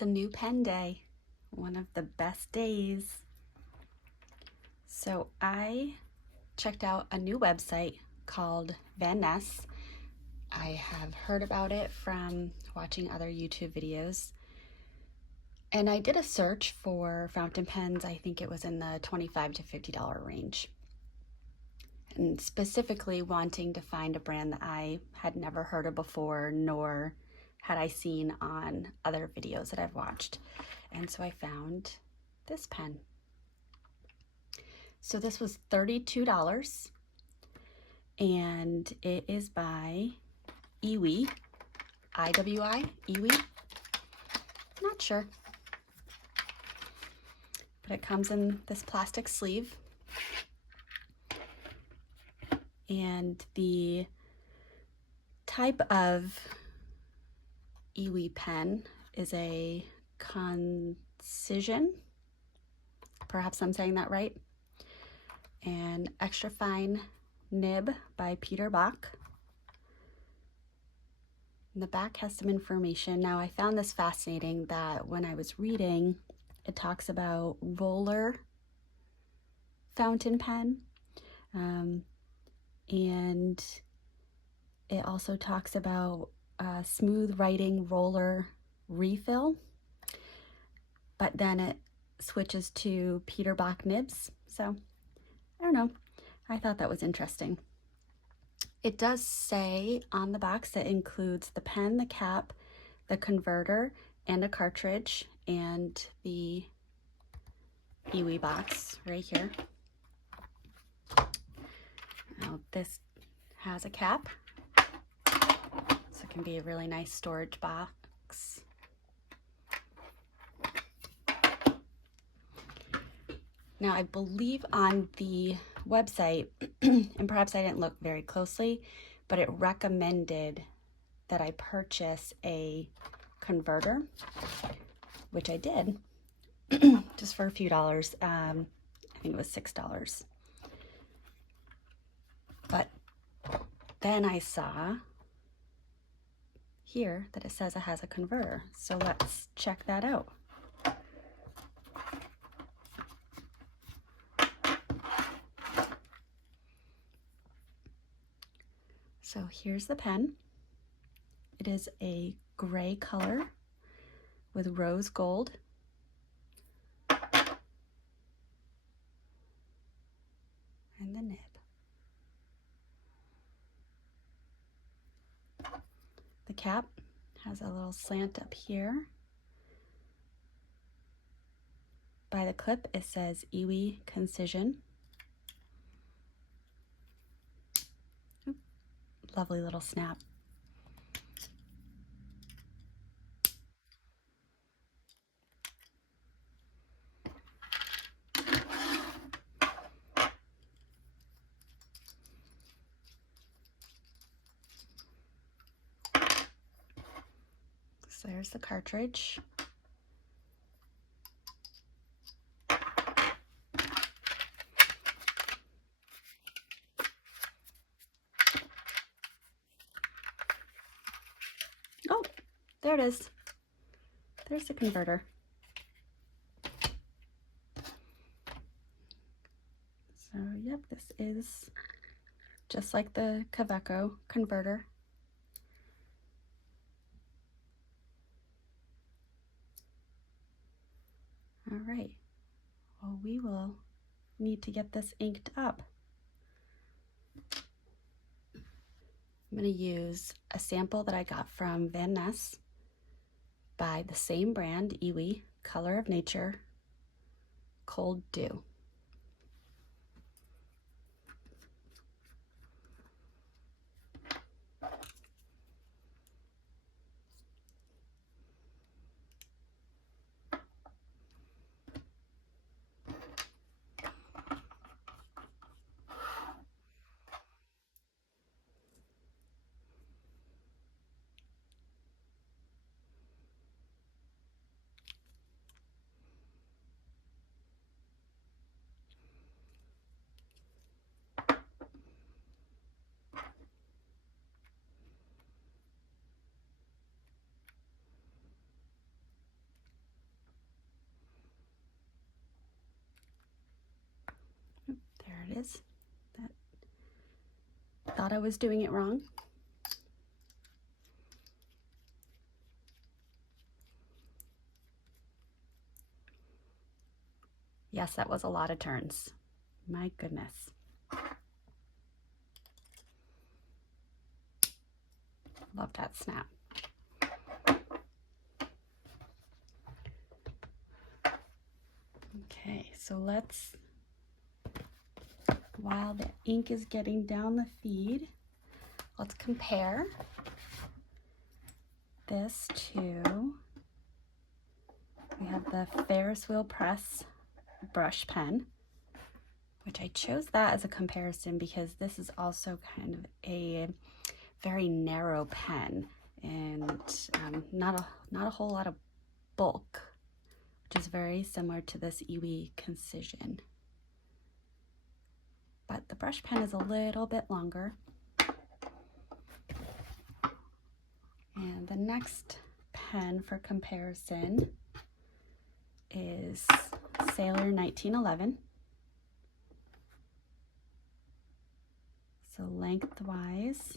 It's a new pen day, one of the best days. So I checked out a new website called Vanness. I have heard about it from watching other YouTube videos. And I did a search for fountain pens. I think it was in the $25 to $50 range. And specifically wanting to find a brand that I had never heard of before, nor had I seen on other videos that I've watched. And so I found this pen. So this was $32, and it is by IWI, IWI, not sure. But it comes in this plastic sleeve. And the type of IWI pen is a Concision, perhaps I'm saying that right, and extra fine nib by Peter Bach. And the back has some information. Now I found this fascinating that when I was reading, it talks about roller fountain pen, and it also talks about smooth writing roller refill, but then it switches to Peter Bach nibs. So I don't know, I thought that was interesting. It does say on the box that includes the pen, the cap, the converter, and a cartridge, and the IWI box right here. Now this has a cap, so it can be a really nice storage box. Now I believe on the website, and perhaps I didn't look very closely, but it recommended that I purchase a converter, which I did, just for a few dollars. I think it was $6. But then I saw here that it says it has a converter, so let's check that out. So here's the pen. It is a gray color with rose gold. And the nib. The cap has a little slant up here. By the clip, it says IWI Concision. Lovely little snap. So there's the cartridge. Oh, there it is. There's the converter. So, yep, this is just like the Kaweco converter. All right, well, we will need to get this inked up. I'm going to use a sample that I got from Vanness by the same brand, IWI, Color of Nature, Cold Dew. is that thought I was doing it wrong. Yes, that was a lot of turns. My goodness. Love that snap. Okay, so let's, while the ink is getting down the feed, let's compare this to, we have the Ferris wheel press brush pen, which I chose that as a comparison because this is also kind of a very narrow pen and not a whole lot of bulk, which is very similar to this IWI Concision. But the brush pen is a little bit longer. And the next pen for comparison is Sailor 1911. So lengthwise,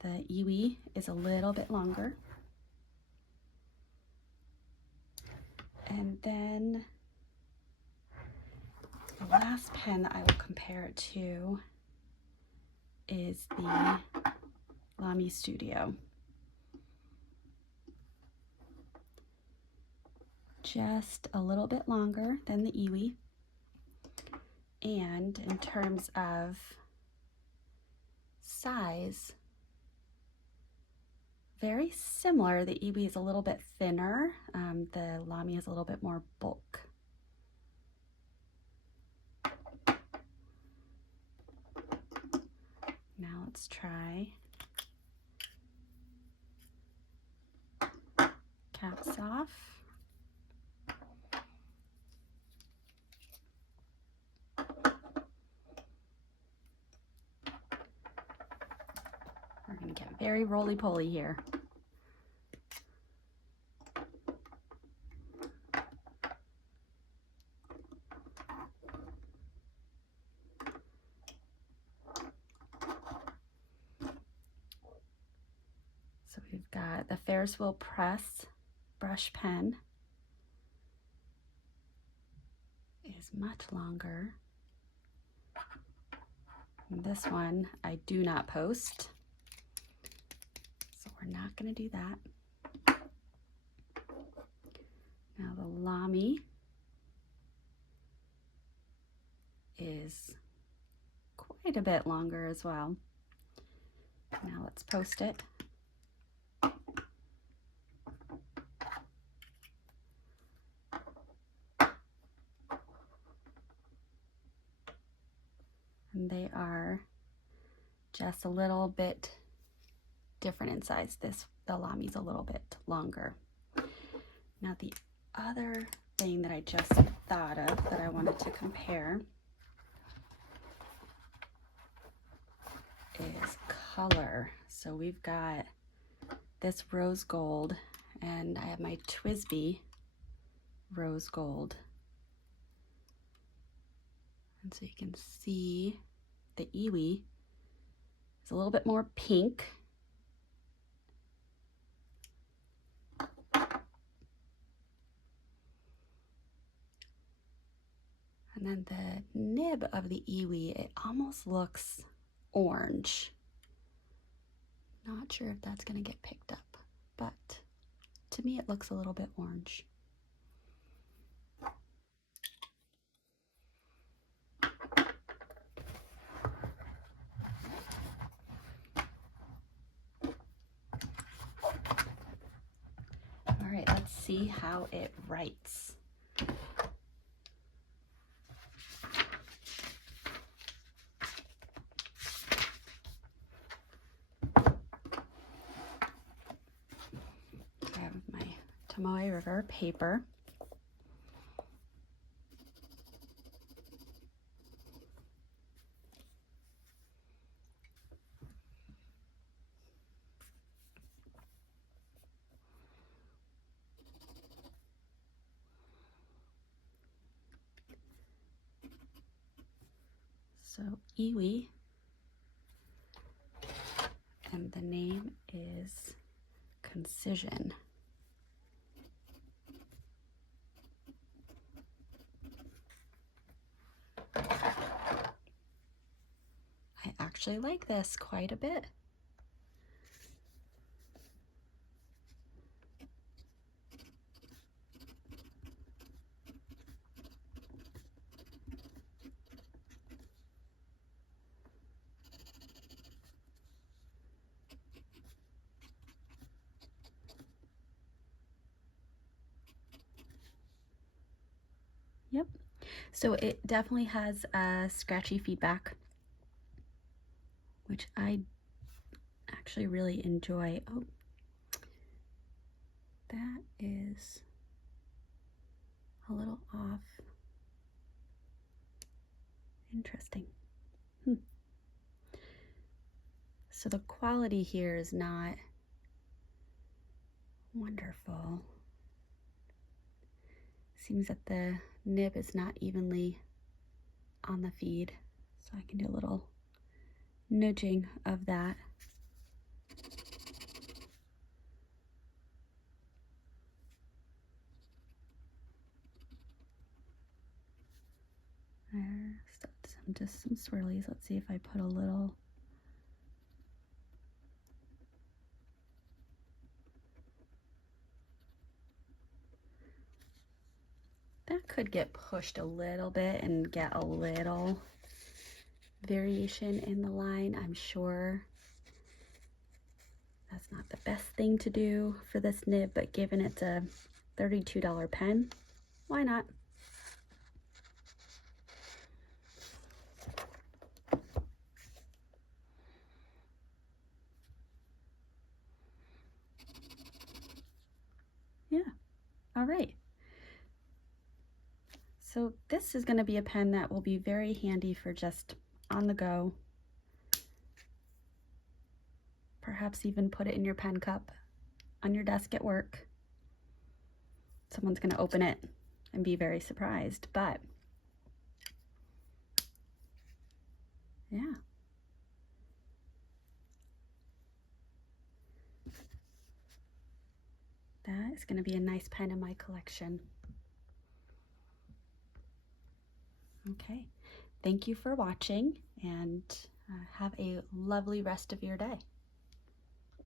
the IWI is a little bit longer. And then the last pen that I will compare it to is the Lamy Studio. Just a little bit longer than the IWI. And in terms of size, very similar. The IWI is a little bit thinner. The Lamy is a little bit more bulk. Now let's try caps off. We're going to get very roly-poly here. So we've got the Ferris wheel press brush pen is much longer. And this one I do not post, so we're not going to do that. Now the Lamy is quite a bit longer as well. Now let's post it. And they are just a little bit different in size. The Lamy's a little bit longer. Now the other thing that I just thought of that I wanted to compare is color. So we've got this rose gold and I have my TWSBI rose gold. And so you can see the IWI is a little bit more pink. And then the nib of the IWI, it almost looks orange. Not sure if that's going to get picked up, but to me it looks a little bit orange. All right, let's see how it writes. I have my Tomoe River paper. So IWI, and the name is Concision. I actually like this quite a bit. Yep. So it definitely has a scratchy feedback, which I actually really enjoy. Oh, that is a little off. Interesting. So the quality here is not wonderful. Seems that the nib is not evenly on the feed, so I can do a little nudging of that. There's just some swirlies. Let's see if I put a little. That could get pushed a little bit and get a little variation in the line. I'm sure that's not the best thing to do for this nib, but given it's a $32 pen, why not? Yeah, all right. So this is going to be a pen that will be very handy for just on the go. Perhaps even put it in your pen cup on your desk at work. Someone's going to open it and be very surprised, but yeah. That is going to be a nice pen in my collection. Okay, thank you for watching, and have a lovely rest of your day.